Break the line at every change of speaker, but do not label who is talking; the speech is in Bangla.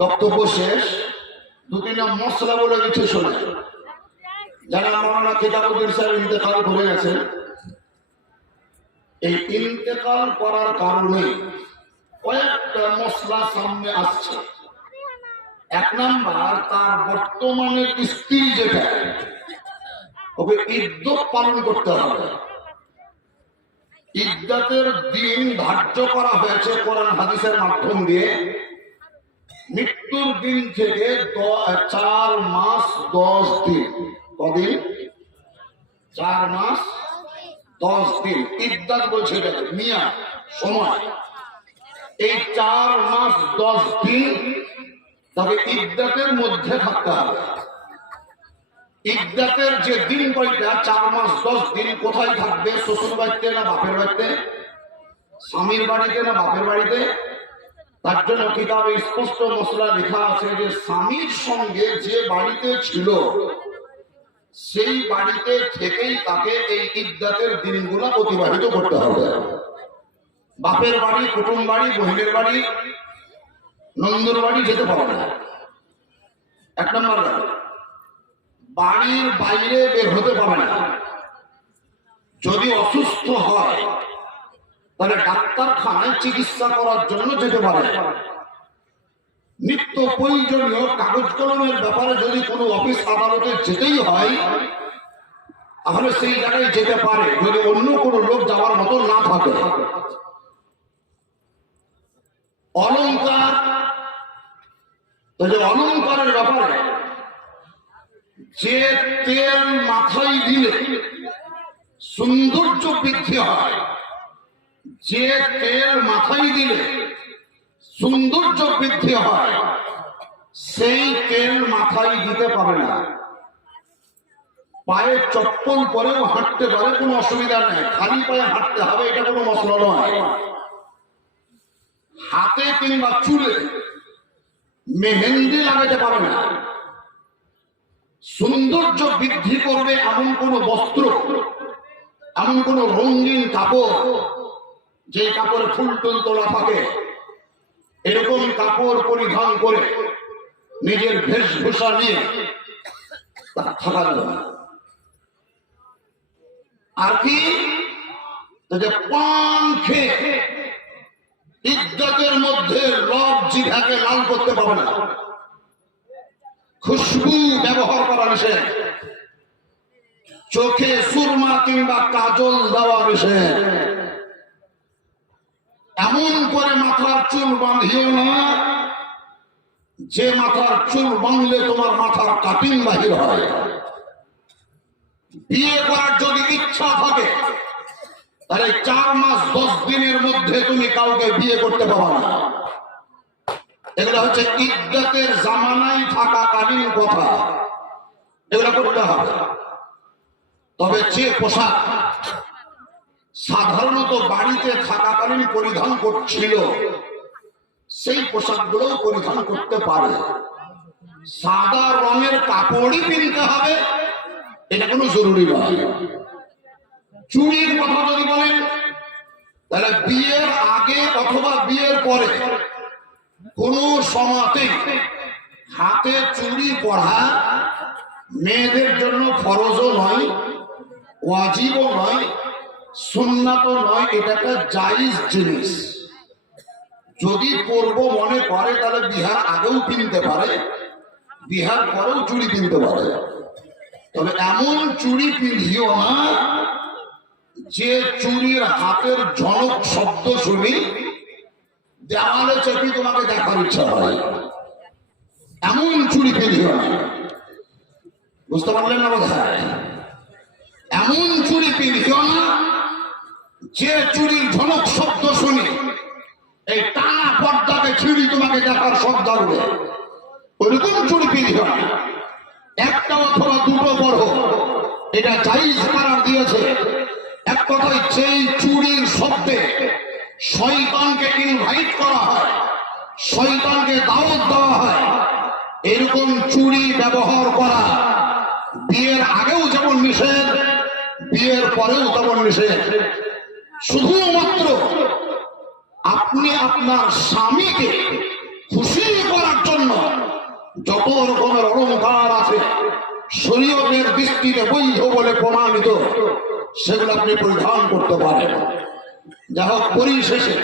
বক্তব্য শেষ। দু তিনটা মশলা বলে কিছু শোনে। যারা মৌলানা কিতাবুদ্দিন সাহেব ইন্তেকাল করে গেছেন, এই ইন্তেকাল করার কারণে কয়েকটা মশলা সামনে আসছে। এক নাম্বার, তার বর্তমানের স্ত্রী যেটা, ওকে ইদ্যত পালন করতে হবে। ইদ্যাতের দিন ধার্য করা হয়েছে কোরআন হাদিসের মাধ্যম দিয়ে। মৃত্যুর দিন থেকে চার মাস দশ দিন। কদিন? চার মাস দশ দিন। ইদ্যাত বলছে মিয়া, সময়। এই চার মাস দশ দিন তবে ইদ্যাতের মধ্যে থাকতে হবে। ইদ্যাতের যে দিন কয়টা চার মাস দশ দিন কোথায় থাকবে? শ্বশুর বাড়িতে না বাপের বাড়িতে? স্বামীর বাড়িতে না বাপের বাড়িতে? তার জন্য কিতাবে স্পষ্ট মশলা লেখা আছে যে স্বামীর সঙ্গে যে বাড়িতে ছিল, সেই বাড়িতে থেকেই তাকে এই ইদ্যাতের দিনগুলো অতিবাহিত করতে হবে। বাপের বাড়ি, কুটুম বাড়ি, বহিনের বাড়ি, নন্দুর বাড়ি যেতে পারে না। এক নম্বর বাড়ির বাইরে বের হতে পারে না। যদি অসুস্থ হয় তাহলে ডাক্তারখানায় চিকিৎসা করার জন্য যেতে পারে। নিত্য প্রয়োজনীয় কাগজ কলমের ব্যাপারে যদি কোনো অফিস আদালতে যেতেই হয়, তাহলে সেই জায়গায় যেতে পারে, যদি অন্য কোনো লোক যাওয়ার মতো না থাকে। অলংকার তাহলে অলংকারের ব্যাপারে যে তেল মাথায় দিলে সৌন্দর্য বৃদ্ধি হয় যে তেল মাথায় দিলে সৌন্দর্য বৃদ্ধি হয়, সেই তেল মাথায় দিতে পারে না। পায়ে চপ্পল পরেও হাঁটতে পারে, কোনো অসুবিধা নেই। খালি পায়ে হাঁটতে হবে, এটা কোনো মশলা নয়। হাতে কিংবা চুলে মেহেন্দি লাগাতে পারে না। সৌন্দর্য বৃদ্ধি করবে এমন কোন বস্ত্র, এমন কোন রঙিন কাপড় যে কাপড় ফুল টুল তোলা থাকে এরকম কাপড় পরিধান করে নিজের বেশভূষা নিয়ে তা থাকা যাবে। আর কি? ইজ্জতের মধ্যে রব জিভাকে লাল করতে পারবে না। খুশবু ব্যবহার করা নিষেধ। চোখে সুরমা কিংবা কাজল দেওয়া নিষেধ। এমন করে মাথার চুল বাঁধিও না। যে মাথার চুল বাঁধলে তোমার মাথার কাটিং বাহির হয়। বিয়ে করার যদি ইচ্ছা থাকে, তাহলে চার মাস, দশ দিনের মধ্যে তুমি কাউকে বিয়ে করতে পারো না। এগুলো হচ্ছে ইজ্জতের জামানায় থাকাকালীন কথা। এগুলো করতে হবে। তবে যে পোশাক সাধারণত বাড়িতে থাকাকালীন পরিধান করছিল। সেই পোশাকগুলো পরিধান করতে পারে। সাদা রঙের কাপড়ই কিনতে হবে, এটা কোনো জরুরি নয়। চুরির কথা যদি বলেন, তাহলে বিয়ের আগে অথবা বিয়ের পরে কোন সমাতে হাতে চুরি পড়া মেয়েদের জন্য ফরজও নয়, ওয়াজিবও নয় সুন্নাতও নয়, এটা একটা জাইজ জিনিস। যদি পরব মনে করে, তাহলে বিহার আগেও কিনতে পারে, বিহার পরেও চুড়ি কিনতে পারে। তবে এমন চুড়ি পিন্ধিও না, যে চুরির হাতের ঝনক শব্দ শুনি, দেওয়ালে চেপি তোমাকে দেখার ইচ্ছা হয়। এমন চুরি না। বুঝতে পারলেন না বোধ এমন চুরি পিন্ধিও না যে চুরির ঝনক শব্দ শুনি, এই টানা পর্দাকে ছিঁড়ি তোমাকে দেখার শব্দ হবে। ওইরকম চুরি পিন্ধিও না। একটা অথবা দুটো বড়। এটা চাইজ করার দিয়েছে। এক কথায় যেই চুরির শব্দে শয়তানকে ইনভাইট করা হয়, শয়তানকে দাওয়াত দেওয়া হয়, এরকম চুরি ব্যবহার করা বিয়ের আগেও যেমন নিষেধ, বিয়ের পরেও তেমন নিষেধ। শুধুমাত্র আপনি আপনার স্বামীকে খুশি করার জন্য যত রকমের অলঙ্কার আছে, শরীয়তের দৃষ্টিতে বৈধ বলে প্রমাণিত, সেগুলো আপনি পরিধান করতে পারেন। যা হোক পরিশেষে